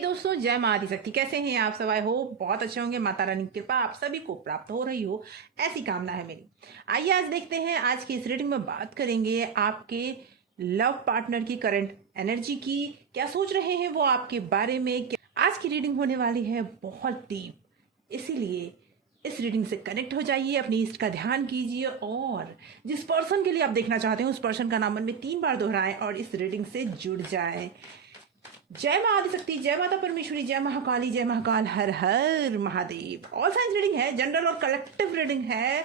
दोस्तों, जय माँ आदिशक्ति। कैसे हैं आप सब? आई होप बहुत अच्छे होंगे। माता रानी की कृपा आप सभी को प्राप्त हो रही हो, ऐसी कामना है मेरी। आइए आज देखते हैं। आज की इस रीडिंग में बात करेंगे आपके लव पार्टनर की करंट एनर्जी की। क्या सोच रहे हैं वो आपके बारे में। आज की रीडिंग होने वाली है बहुत डीप, इसीलिए इस रीडिंग से कनेक्ट हो जाइए, अपनी इष्ट का ध्यान कीजिए और जिस पर्सन के लिए आप देखना चाहते हैं उस पर्सन का नाम मन में 3 बार दोहराएं और इस रीडिंग से जुड़ जाएं। जय माँ आदिशक्ति, जय माता परमेश्वरी, जय महाकाली, जय महाकाल, हर हर महादेव। ऑल साइंस रीडिंग है, जनरल और कलेक्टिव रीडिंग है,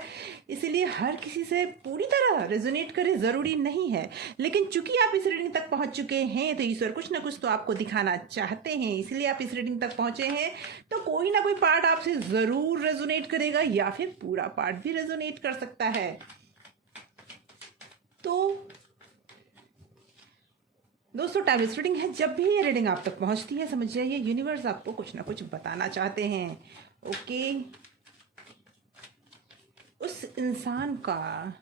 इसीलिए हर किसी से पूरी तरह रेजोनेट करे जरूरी नहीं है। लेकिन चूंकि आप इस रीडिंग तक पहुंच चुके हैं तो ईश्वर कुछ ना कुछ तो आपको दिखाना चाहते हैं, इसलिए आप इस रीडिंग तक पहुंचे हैं। तो कोई ना कोई पार्ट आपसे जरूर रेजोनेट करेगा या फिर पूरा पार्ट भी रेजोनेट कर सकता है। तो दोस्तों, टाइमलेस रीडिंग है। जब भी ये रीडिंग आप तक पहुंचती है समझ जाइए यूनिवर्स आपको कुछ ना कुछ बताना चाहते हैं। ओके, उस इंसान का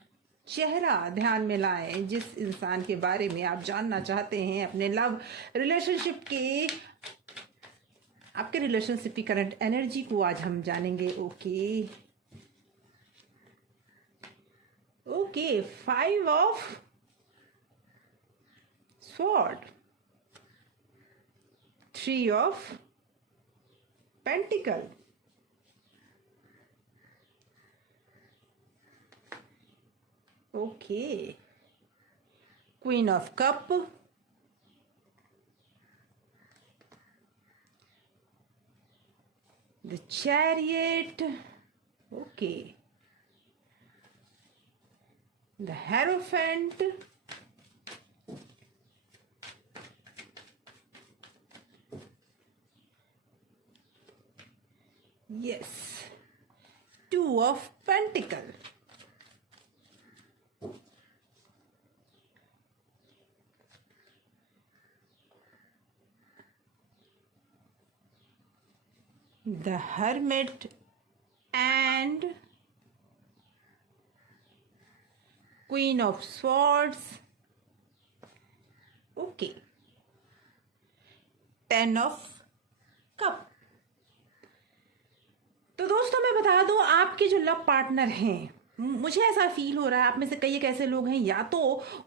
चेहरा ध्यान में लाएं जिस इंसान के बारे में आप जानना चाहते हैं, अपने लव रिलेशनशिप के, आपके रिलेशनशिप की करंट एनर्जी को आज हम जानेंगे। Okay okay, 5 of sword, 3 of pentacle, okay, queen of cup, the chariot, okay, the hierophant, yes, 2 of pentacle, the hermit and queen of swords, okay, 10 of cup। तो दोस्तों मैं बता दूं, आपके जो लव पार्टनर हैं, मुझे ऐसा फील हो रहा है आप में से कई एक ऐसे लोग हैं या तो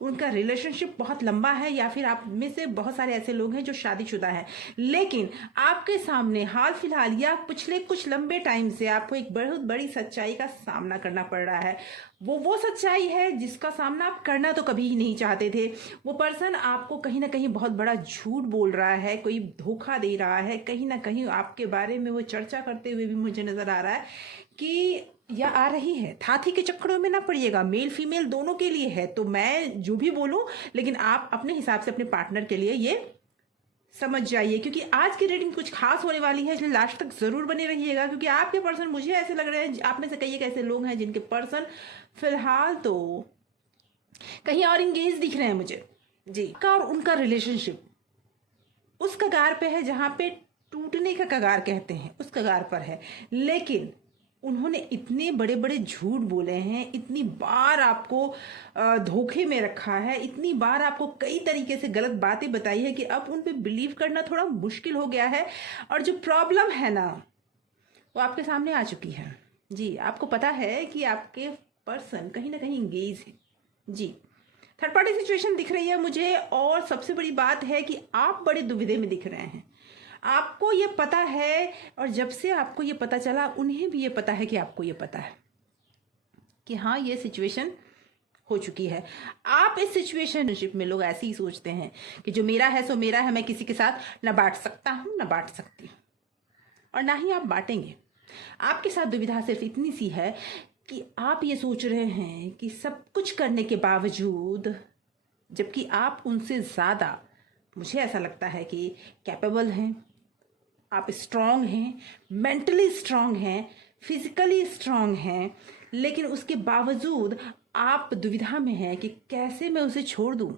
उनका रिलेशनशिप बहुत लंबा है या फिर आप में से बहुत सारे ऐसे लोग हैं जो शादीशुदा हैं, लेकिन आपके सामने हाल फिलहाल या पिछले कुछ लंबे टाइम से आपको एक बहुत बड़ी सच्चाई का सामना करना पड़ रहा है। वो सच्चाई है जिसका सामना आप करना तो कभी ही नहीं चाहते थे। वो पर्सन आपको कहीं ना कहीं बहुत बड़ा झूठ बोल रहा है, कोई धोखा दे रहा है, कहीं ना कहीं आपके बारे में वो चर्चा करते हुए भी मुझे नजर आ रहा है कि या आ रही है। हाथी के चक्करों में ना पड़िएगा, मेल फीमेल दोनों के लिए है। तो मैं जो भी बोलूं, लेकिन आप अपने हिसाब से अपने पार्टनर के लिए ये समझ जाइए, क्योंकि आज की रीडिंग कुछ खास होने वाली है, इसलिए लास्ट तक जरूर बने रहिएगा। क्योंकि आपके पर्सन, मुझे ऐसे लग रहे हैं आप में से कई एक ऐसे लोग हैं जिनके पर्सन फिलहाल तो कहीं और इंगेज दिख रहे हैं मुझे जी का, और उनका रिलेशनशिप उस कगार पे है जहां पे टूटने का कगार कहते हैं, उस कगार पर है। लेकिन उन्होंने इतने बड़े बड़े झूठ बोले हैं, इतनी बार आपको धोखे में रखा है, इतनी बार आपको कई तरीके से गलत बातें बताई है कि अब उन पे बिलीव करना थोड़ा मुश्किल हो गया है। और जो प्रॉब्लम है ना वो आपके सामने आ चुकी है जी। आपको पता है कि आपके पर्सन कहीं ना कहीं इंगेज है जी। थर्ड पार्टी सिचुएशन दिख रही है मुझे, और सबसे बड़ी बात है कि आप बड़े दुविधा में दिख रहे हैं। आपको ये पता है, और जब से आपको ये पता चला उन्हें भी ये पता है कि आपको ये पता है कि हाँ ये सिचुएशन हो चुकी है। आप इस सिचुएशनशिप में लोग ऐसे ही सोचते हैं कि जो मेरा है सो मेरा है, मैं किसी के साथ ना बांट सकता हूं ना बांट सकती हूं, और ना ही आप बांटेंगे। आपके साथ दुविधा सिर्फ इतनी सी है कि आप ये सोच रहे हैं कि सब कुछ करने के बावजूद, जबकि आप उनसे ज्यादा, मुझे ऐसा लगता है कि कैपेबल हैं, आप स्ट्रांग हैं, मेंटली स्ट्रांग हैं, फिजिकली स्ट्रांग हैं, लेकिन उसके बावजूद आप दुविधा में हैं कि कैसे मैं उसे छोड़ दूं,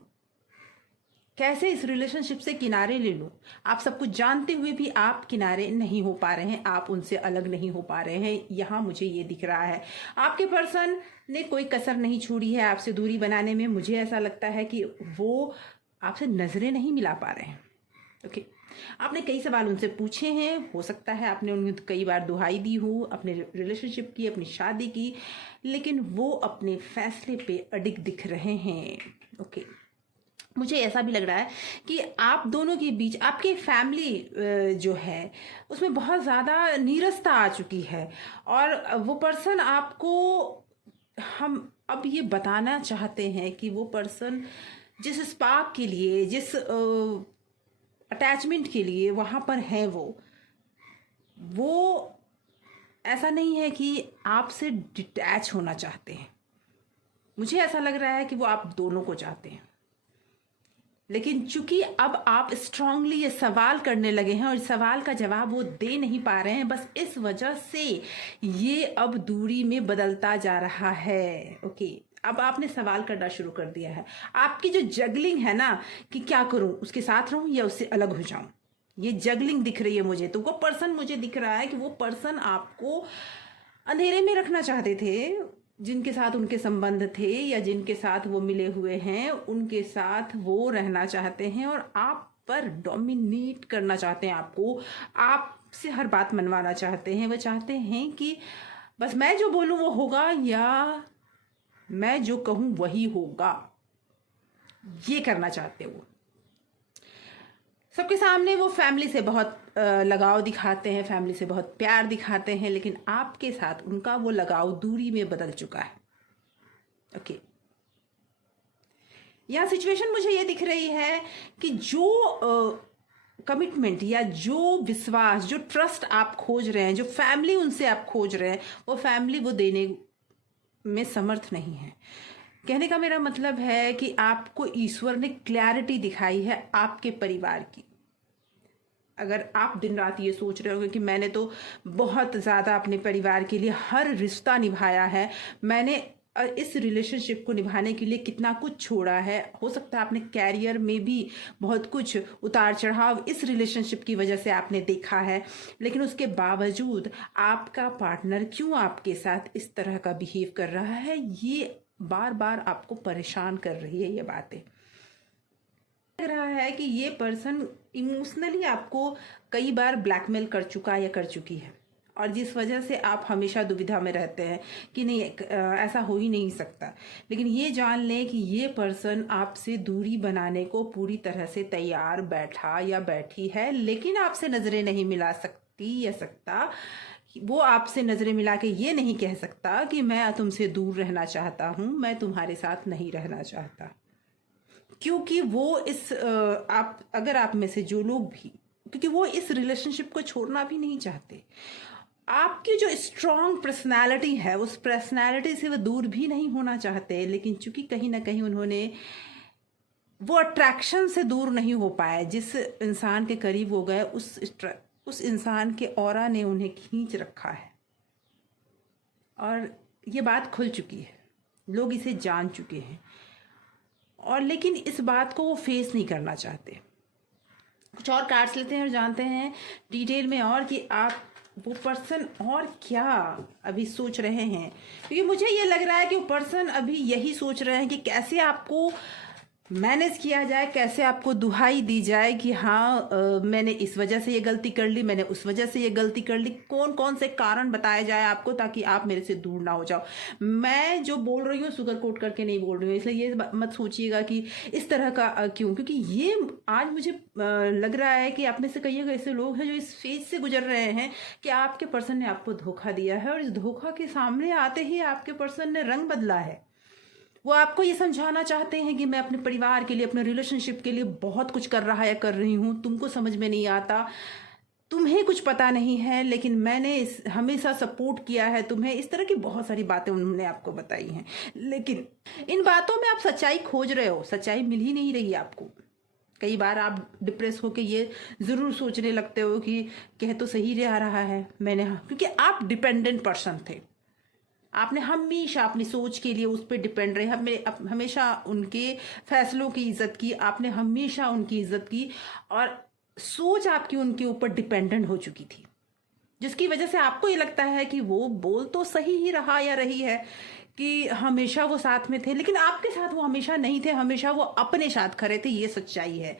कैसे इस रिलेशनशिप से किनारे ले लूं। आप सब कुछ जानते हुए भी आप किनारे नहीं हो पा रहे हैं, आप उनसे अलग नहीं हो पा रहे हैं। यहां मुझे ये दिख रहा है आपके पर्सन ने कोई कसर नहीं छोड़ी है आपसे दूरी बनाने में। मुझे ऐसा लगता है कि वो आपसे नजरें नहीं मिला पा रहे हैं। ओके, आपने कई सवाल उनसे पूछे हैं, हो सकता है आपने उन्हें कई बार दुहाई दी हो, अपने रिलेशनशिप की, अपनी शादी की, लेकिन वो अपने फैसले पे अडिग दिख रहे हैं। ओके, मुझे ऐसा भी लग रहा है कि आप दोनों के बीच आपकी फैमिली जो है उसमें बहुत ज़्यादा नीरसता आ चुकी है, और वो पर्सन आपको, हम अब ये बताना चाहते हैं कि वो पर्सन जिस स्पार्क के लिए, जिस अटैचमेंट के लिए वहाँ पर है, वो ऐसा नहीं है कि आपसे डिटैच होना चाहते हैं। मुझे ऐसा लग रहा है कि वो आप दोनों को चाहते हैं, लेकिन चूंकि अब आप स्ट्रांगली ये सवाल करने लगे हैं और इस सवाल का जवाब वो दे नहीं पा रहे हैं, बस इस वजह से ये अब दूरी में बदलता जा रहा है। ओके, अब आपने सवाल करना शुरू कर दिया है। आपकी जो जगलिंग है ना कि क्या करूं, उसके साथ रहूं या उससे अलग हो जाऊं, ये जगलिंग दिख रही है मुझे। तो वो पर्सन, मुझे दिख रहा है कि वो पर्सन आपको अंधेरे में रखना चाहते थे, जिनके साथ उनके संबंध थे या जिनके साथ वो मिले हुए हैं, उनके साथ वो रहना चाहते हैं और आप पर डोमिनेट करना चाहते हैं, आपको आपसे हर बात मनवाना चाहते हैं। वो चाहते हैं कि बस मैं जो बोलूं वो होगा, या मैं जो कहूं वही होगा, ये करना चाहते हैं वो। सबके सामने वो फैमिली से बहुत लगाव दिखाते हैं, फैमिली से बहुत प्यार दिखाते हैं, लेकिन आपके साथ उनका वो लगाव दूरी में बदल चुका है। ओके, यहाँ सिचुएशन मुझे ये दिख रही है कि जो कमिटमेंट या जो विश्वास, जो ट्रस्ट आप खोज रहे हैं, जो फैमिली उनसे आप खोज रहे हैं, वो फैमिली वो देने में समर्थ नहीं है। कहने का मेरा मतलब है कि आपको ईश्वर ने क्लैरिटी दिखाई है आपके परिवार की। अगर आप दिन रात ये सोच रहे हो कि मैंने तो बहुत ज़्यादा अपने परिवार के लिए हर रिश्ता निभाया है, मैंने इस रिलेशनशिप को निभाने के लिए कितना कुछ छोड़ा है, हो सकता है आपने कैरियर में भी बहुत कुछ उतार चढ़ाव इस रिलेशनशिप की वजह से आपने देखा है, लेकिन उसके बावजूद आपका पार्टनर क्यों आपके साथ इस तरह का बिहेव कर रहा है, ये बार बार आपको परेशान कर रही है। ये बातें लग रहा है कि ये पर्सन इमोशनली आपको कई बार ब्लैकमेल कर चुका या कर चुकी है, और जिस वजह से आप हमेशा दुविधा में रहते हैं कि नहीं, ऐसा हो ही नहीं सकता। लेकिन ये जान लें कि ये पर्सन आपसे दूरी बनाने को पूरी तरह से तैयार बैठा या बैठी है, लेकिन आपसे नज़रें नहीं मिला सकती या सकता। वो आपसे नज़रें मिला के ये नहीं कह सकता कि मैं तुमसे दूर रहना चाहता हूँ, मैं तुम्हारे साथ नहीं रहना चाहता, क्योंकि वो अगर आप में से जो लोग भी, क्योंकि वो इस रिलेशनशिप को छोड़ना भी नहीं चाहते। आपकी जो स्ट्रॉन्ग पर्सनालिटी है, उस पर्सनालिटी से वो दूर भी नहीं होना चाहते, लेकिन चूंकि कहीं ना कहीं उन्होंने वो अट्रैक्शन से दूर नहीं हो पाए, जिस इंसान के करीब हो गए उस इंसान के ऑरा ने उन्हें खींच रखा है, और ये बात खुल चुकी है, लोग इसे जान चुके हैं, और लेकिन इस बात को वो फेस नहीं करना चाहते। कुछ और कार्ड्स लेते हैं और जानते हैं डिटेल में और कि आप वो पर्सन और क्या अभी सोच रहे हैं, क्योंकि मुझे ये लग रहा है कि वो पर्सन अभी यही सोच रहे हैं कि कैसे आपको मैनेज किया जाए, कैसे आपको दुहाई दी जाए कि हाँ मैंने इस वजह से ये गलती कर ली, मैंने उस वजह से ये गलती कर ली, कौन कौन से कारण बताए जाए आपको ताकि आप मेरे से दूर ना हो जाओ। मैं जो बोल रही हूँ शुगर कोट करके नहीं बोल रही हूँ, इसलिए ये मत सोचिएगा कि इस तरह का क्यों, क्योंकि ये आज मुझे लग रहा है कि आप में से कई ऐसे लोग हैं जो इस फेज से गुजर रहे हैं कि आपके पर्सन ने आपको धोखा दिया है, और इस धोखा के सामने आते ही आपके पर्सन ने रंग बदला है। वो आपको ये समझाना चाहते हैं कि मैं अपने परिवार के लिए, अपने रिलेशनशिप के लिए बहुत कुछ कर रहा या कर रही हूँ, तुमको समझ में नहीं आता, तुम्हें कुछ पता नहीं है, लेकिन मैंने हमेशा सपोर्ट किया है तुम्हें। इस तरह की बहुत सारी बातें उन्होंने आपको बताई हैं, लेकिन इन बातों में आप सच्चाई खोज रहे हो, सच्चाई मिल ही नहीं रही आपको। कई बार आप डिप्रेस होकर ये ज़रूर सोचने लगते हो कि कह तो सही रहा है मैंने, क्योंकि आप डिपेंडेंट पर्सन थे, आपने हमेशा अपनी सोच के लिए उस पर डिपेंड रहे, हमेशा उनके फैसलों की इज्जत की, आपने हमेशा उनकी इज्जत की, और सोच आपकी उनके ऊपर डिपेंडेंट हो चुकी थी, जिसकी वजह से आपको ये लगता है कि वो बोल तो सही ही रहा या रही है कि हमेशा वो साथ में थे, लेकिन आपके साथ वो हमेशा नहीं थे, हमेशा वो अपने साथ खड़े थे, ये सच्चाई है।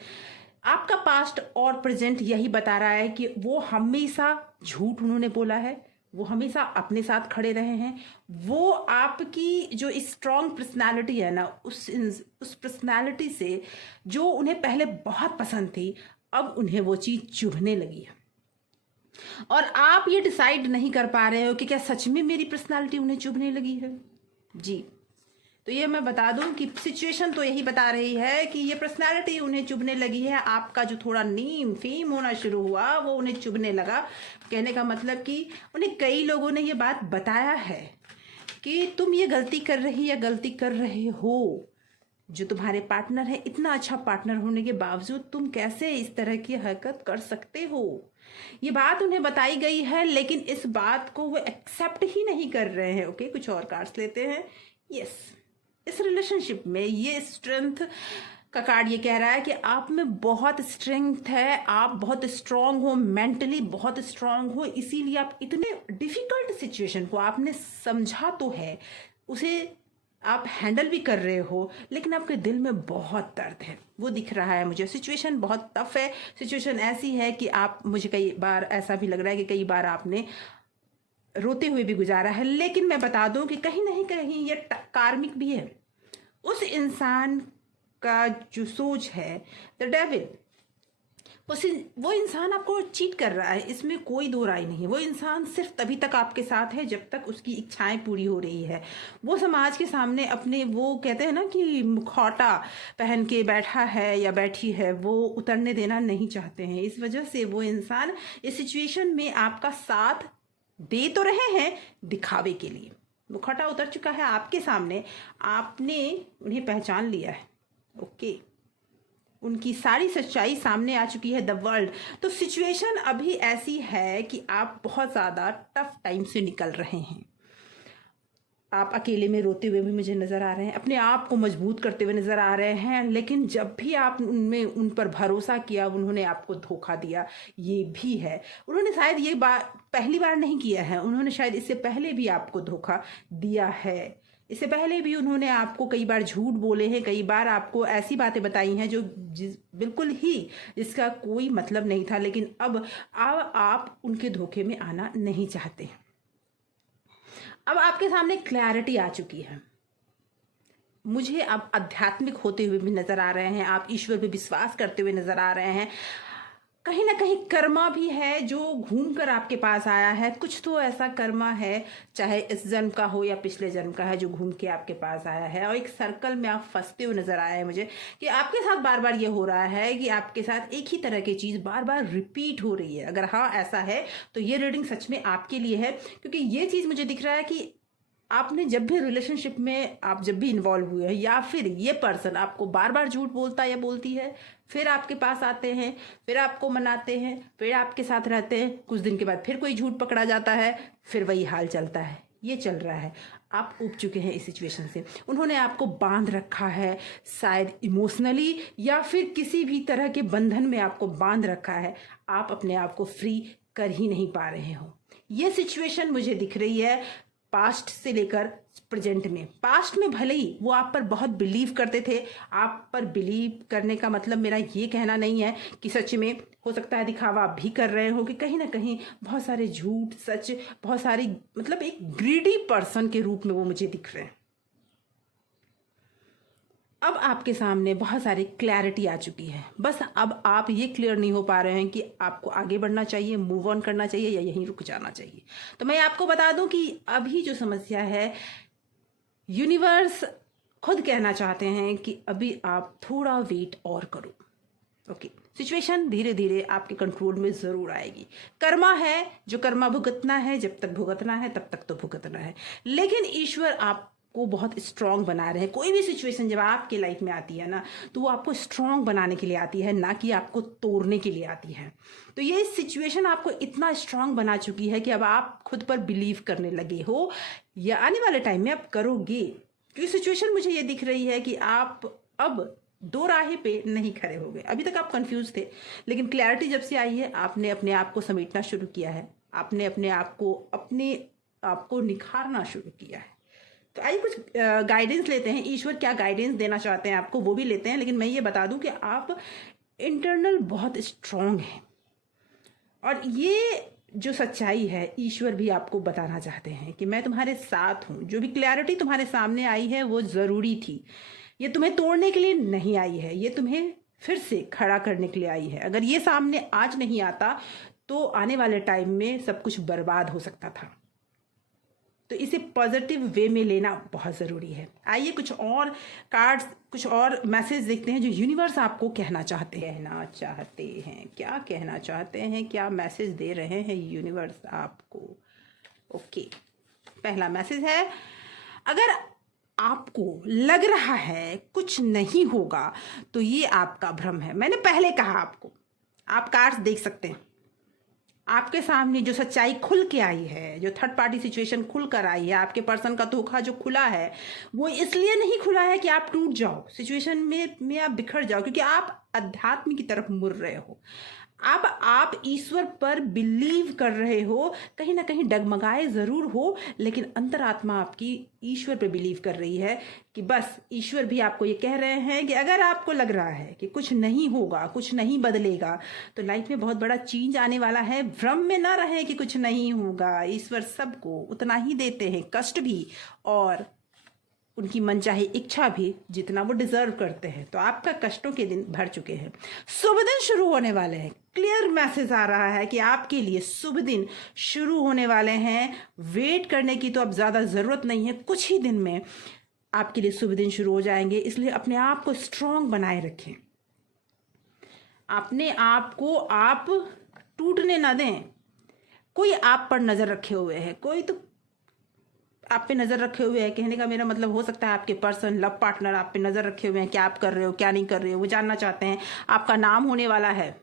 आपका पास्ट और प्रेजेंट यही बता रहा है कि वो हमेशा झूठ उन्होंने बोला है, वो हमेशा अपने साथ खड़े रहे हैं। वो आपकी जो स्ट्रॉन्ग पर्सनालिटी है ना, उस पर्सनालिटी से जो उन्हें पहले बहुत पसंद थी, अब उन्हें वो चीज़ चुभने लगी है। और आप ये डिसाइड नहीं कर पा रहे हो कि क्या सच में मेरी पर्सनालिटी उन्हें चुभने लगी है। जी, तो ये मैं बता दूं कि सिचुएशन तो यही बता रही है कि ये पर्सनालिटी उन्हें चुभने लगी है। आपका जो थोड़ा नीम फेम होना शुरू हुआ वो उन्हें चुभने लगा। कहने का मतलब कि उन्हें कई लोगों ने ये बात बताया है कि तुम ये गलती कर रही या गलती कर रहे हो। जो तुम्हारे पार्टनर है, इतना अच्छा पार्टनर होने के बावजूद तुम कैसे इस तरह की हरकत कर सकते हो। ये बात उन्हें बताई गई है, लेकिन इस बात को वो एक्सेप्ट ही नहीं कर रहे हैं। ओके, कुछ और कार्ड्स लेते हैं। यस, इस रिलेशनशिप में ये स्ट्रेंथ का कार्ड ये कह रहा है कि आप में बहुत स्ट्रेंथ है, आप बहुत स्ट्रांग हो, मेंटली बहुत स्ट्रांग हो, इसीलिए आप इतने डिफिकल्ट सिचुएशन को आपने समझा तो है, उसे आप हैंडल भी कर रहे हो, लेकिन आपके दिल में बहुत दर्द है, वो दिख रहा है मुझे। सिचुएशन बहुत टफ है, सिचुएशन ऐसी है कि आप, मुझे कई बार ऐसा भी लग रहा है कि कई बार आपने रोते हुए भी गुजारा है। लेकिन मैं बता दूं कि कहीं नहीं कहीं ये कार्मिक भी है। उस इंसान का जो सोच है, द डेविल, वो इंसान आपको चीट कर रहा है, इसमें कोई दो राय नहीं है। वो इंसान सिर्फ तभी तक आपके साथ है जब तक उसकी इच्छाएं पूरी हो रही है। वो समाज के सामने अपने, वो कहते हैं ना कि मुखौटा पहन के बैठा है या बैठी है, वो उतरने देना नहीं चाहते हैं। इस वजह से वो इंसान इस सिचुएशन में आपका साथ दे तो रहे हैं दिखावे के लिए। मुखौटा उतर चुका है आपके सामने, आपने उन्हें पहचान लिया है। ओके, उनकी सारी सच्चाई सामने आ चुकी है, द वर्ल्ड। तो सिचुएशन अभी ऐसी है कि आप बहुत ज़्यादा टफ टाइम से निकल रहे हैं। आप अकेले में रोते हुए भी मुझे नज़र आ रहे हैं, अपने आप को मजबूत करते हुए नज़र आ रहे हैं, लेकिन जब भी आप उन पर भरोसा किया, उन्होंने आपको धोखा दिया। ये भी है, उन्होंने शायद ये बात पहली बार नहीं किया है, उन्होंने शायद इससे पहले भी आपको धोखा दिया है। इससे पहले भी उन्होंने आपको कई बार झूठ बोले हैं, कई बार आपको ऐसी बातें बताई हैं जो बिल्कुल ही जिसका कोई मतलब नहीं था। लेकिन अब आप उनके धोखे में आना नहीं चाहते। अब आपके सामने क्लैरिटी आ चुकी है। मुझे अब आध्यात्मिक होते हुए भी नजर आ रहे हैं, आप ईश्वर पे विश्वास करते हुए नजर आ रहे हैं। कहीं ना कहीं कर्मा भी है जो घूमकर आपके पास आया है। कुछ तो ऐसा कर्मा है, चाहे इस जन्म का हो या पिछले जन्म का है, जो घूम के आपके पास आया है। और एक सर्कल में आप फंसते हुए नजर आए हैं मुझे, कि आपके साथ बार बार ये हो रहा है कि आपके साथ एक ही तरह की चीज बार बार रिपीट हो रही है। अगर हाँ ऐसा है तो ये रीडिंग सच में आपके लिए है, क्योंकि ये चीज मुझे दिख रहा है कि आपने जब भी रिलेशनशिप में आप जब भी इन्वॉल्व हुए हैं, या फिर ये पर्सन आपको बार बार झूठ बोलता या बोलती है, फिर आपके पास आते हैं, फिर आपको मनाते हैं, फिर आपके साथ रहते हैं, कुछ दिन के बाद फिर कोई झूठ पकड़ा जाता है, फिर वही हाल चलता है। ये चल रहा है, आप उब चुके हैं इस सिचुएशन से। उन्होंने आपको बांध रखा है, शायद इमोशनली या फिर किसी भी तरह के बंधन में आपको बांध रखा है। आप अपने आप को फ्री कर ही नहीं पा रहे हो। ये सिचुएशन मुझे दिख रही है पास्ट से लेकर प्रेजेंट में। पास्ट में भले ही वो आप पर बहुत बिलीव करते थे, आप पर बिलीव करने का मतलब मेरा ये कहना नहीं है कि सच में, हो सकता है दिखावा भी कर रहे हो, कि कहीं ना कहीं बहुत सारे झूठ सच, बहुत सारी, मतलब एक ग्रीडी पर्सन के रूप में वो मुझे दिख रहे हैं। अब आपके सामने बहुत सारी क्लैरिटी आ चुकी है। बस अब आप ये क्लियर नहीं हो पा रहे हैं कि आपको आगे बढ़ना चाहिए, मूव ऑन करना चाहिए, या यहीं रुक जाना चाहिए। तो मैं आपको बता दूं कि अभी जो समस्या है, यूनिवर्स खुद कहना चाहते हैं कि अभी आप थोड़ा वेट और करो। ओके, सिचुएशन धीरे धीरे आपके कंट्रोल में जरूर आएगी। कर्मा है, जो कर्मा भुगतना है, जब तक भुगतना है तब तक तो भुगतना है। लेकिन ईश्वर आप को बहुत स्ट्रांग बना रहे हैं। कोई भी सिचुएशन जब आपके लाइफ में आती है ना, तो वो आपको स्ट्रांग बनाने के लिए आती है, ना कि आपको तोड़ने के लिए आती है। तो ये सिचुएशन आपको इतना स्ट्रांग बना चुकी है कि अब आप खुद पर बिलीव करने लगे हो, या आने वाले टाइम में आप करोगे। क्योंकि सिचुएशन मुझे ये दिख रही है कि आप अब दो राहें पे नहीं खड़े हो गए। अभी तक आप कंफ्यूज थे, लेकिन क्लैरिटी जब से आई है, आपने अपने आप को समेटना शुरू किया है, आपने अपने आप को निखारना शुरू किया है। तो आइए कुछ गाइडेंस लेते हैं, ईश्वर क्या गाइडेंस देना चाहते हैं आपको, वो भी लेते हैं। लेकिन मैं ये बता दूं कि आप इंटरनल बहुत स्ट्रांग है। और ये जो सच्चाई है ईश्वर भी आपको बताना चाहते हैं कि मैं तुम्हारे साथ हूँ। जो भी क्लैरिटी तुम्हारे सामने आई है वो ज़रूरी थी। ये तुम्हें तोड़ने के लिए नहीं आई है, ये तुम्हें फिर से खड़ा करने के लिए आई है। अगर ये सामने आज नहीं आता तो आने वाले टाइम में सब कुछ बर्बाद हो सकता था। तो इसे पॉजिटिव वे में लेना बहुत ज़रूरी है। आइए कुछ और कार्ड्स, कुछ और मैसेज देखते हैं जो यूनिवर्स आपको कहना चाहते हैं। क्या कहना चाहते हैं, क्या मैसेज दे रहे हैं यूनिवर्स आपको। ओके, पहला मैसेज है, अगर आपको लग रहा है कुछ नहीं होगा तो ये आपका भ्रम है। मैंने पहले कहा आपको, आप कार्ड्स देख सकते हैं। आपके सामने जो सच्चाई खुल के आई है, जो थर्ड पार्टी सिचुएशन खुल कर आई है, आपके पर्सन का धोखा जो खुला है, वो इसलिए नहीं खुला है कि आप टूट जाओ, सिचुएशन में आप बिखर जाओ, क्योंकि आप अध्यात्म की तरफ मुड़ रहे हो। अब आप ईश्वर पर बिलीव कर रहे हो, कहीं ना कहीं डगमगाए ज़रूर हो, लेकिन अंतरात्मा आपकी ईश्वर पर बिलीव कर रही है कि बस ईश्वर भी आपको ये कह रहे हैं कि अगर आपको लग रहा है कि कुछ नहीं होगा, कुछ नहीं बदलेगा, तो लाइफ में बहुत बड़ा चेंज आने वाला है। भ्रम में ना रहे कि कुछ नहीं होगा। ईश्वर सबको उतना ही देते हैं, कष्ट भी और उनकी मनचाही इच्छा भी, जितना वो डिजर्व करते हैं। तो आपका कष्टों के दिन भर चुके हैं, शुभ दिन शुरू होने वाले हैं। क्लियर मैसेज आ रहा है कि आपके लिए शुभ दिन शुरू होने वाले हैं। वेट करने की तो अब ज़्यादा ज़रूरत नहीं है, कुछ ही दिन में आपके लिए शुभ दिन शुरू हो जाएंगे। इसलिए अपने आप को स्ट्रांग बनाए रखें, अपने आप को आप टूटने ना दें। कोई आप पर नज़र रखे हुए है, कोई तो आप पे नज़र रखे हुए हैं। कहने का मेरा मतलब, हो सकता है आपके पर्सन, लव पार्टनर आप पे नज़र रखे हुए हैं, क्या आप कर रहे हो, क्या नहीं कर रहे हो, वो जानना चाहते हैं। आपका नाम होने वाला है।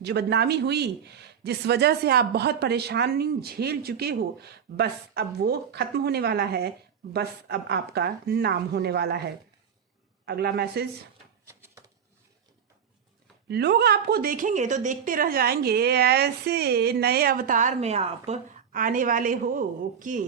जो बदनामी हुई, जिस वजह से आप बहुत परेशानी झेल चुके हो, बस अब वो खत्म होने वाला है। बस अब आपका नाम होने वाला है। अगला मैसेज, लोग आपको देखेंगे तो देखते रह जाएंगे, ऐसे नए अवतार में आप आने वाले हो। ओके,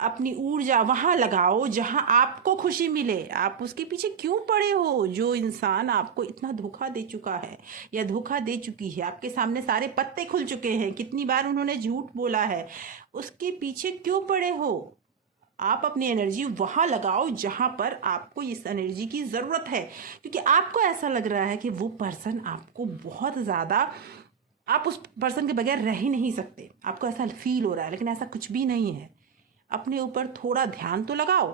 अपनी ऊर्जा वहां लगाओ जहां आपको खुशी मिले। आप उसके पीछे क्यों पड़े हो? जो इंसान आपको इतना धोखा दे चुका है या धोखा दे चुकी है, आपके सामने सारे पत्ते खुल चुके हैं, कितनी बार उन्होंने झूठ बोला है, उसके पीछे क्यों पड़े हो? आप अपनी एनर्जी वहां लगाओ जहां पर आपको इस एनर्जी की ज़रूरत है, क्योंकि आपको ऐसा लग रहा है कि वो पर्सन आपको बहुत ज़्यादा, आप उस पर्सन के बगैर रह ही नहीं सकते। आपको ऐसा फील हो रहा है, लेकिन ऐसा कुछ भी नहीं है। अपने ऊपर थोड़ा ध्यान तो लगाओ,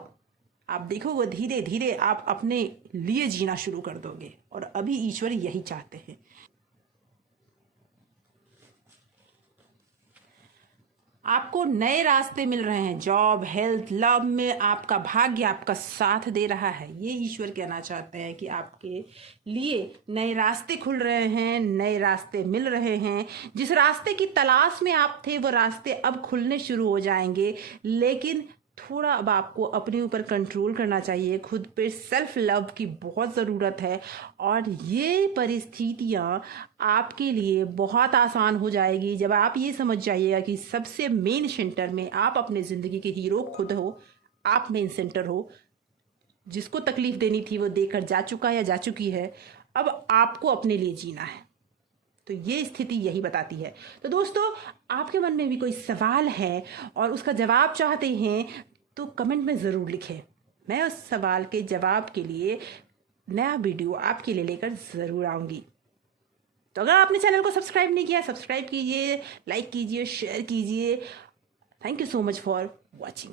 आप देखोगे धीरे धीरे आप अपने लिए जीना शुरू कर दोगे। और अभी ईश्वर यही चाहते हैं। आपको नए रास्ते मिल रहे हैं, जॉब, हेल्थ, लव में आपका भाग्य आपका साथ दे रहा है। ये ईश्वर कहना चाहते हैं कि आपके लिए नए रास्ते खुल रहे हैं, नए रास्ते मिल रहे हैं। जिस रास्ते की तलाश में आप थे वो रास्ते अब खुलने शुरू हो जाएंगे, लेकिन थोड़ा अब आपको अपने ऊपर कंट्रोल करना चाहिए। खुद पे सेल्फ लव की बहुत ज़रूरत है और ये परिस्थितियाँ आपके लिए बहुत आसान हो जाएगी जब आप ये समझ जाइएगा कि सबसे मेन सेंटर में आप अपने ज़िंदगी के हीरो खुद हो। आप मेन सेंटर हो। जिसको तकलीफ देनी थी वो देकर जा चुका या जा चुकी है, अब आपको अपने लिए जीना है। तो ये स्थिति यही बताती है। तो दोस्तों, आपके मन में भी कोई सवाल है और उसका जवाब चाहते हैं तो कमेंट में ज़रूर लिखें। मैं उस सवाल के जवाब के लिए नया वीडियो आपके लिए लेकर ज़रूर आऊँगी। तो अगर आपने चैनल को सब्सक्राइब नहीं किया, सब्सक्राइब कीजिए, लाइक कीजिए, शेयर कीजिए। Thank you so much for watching.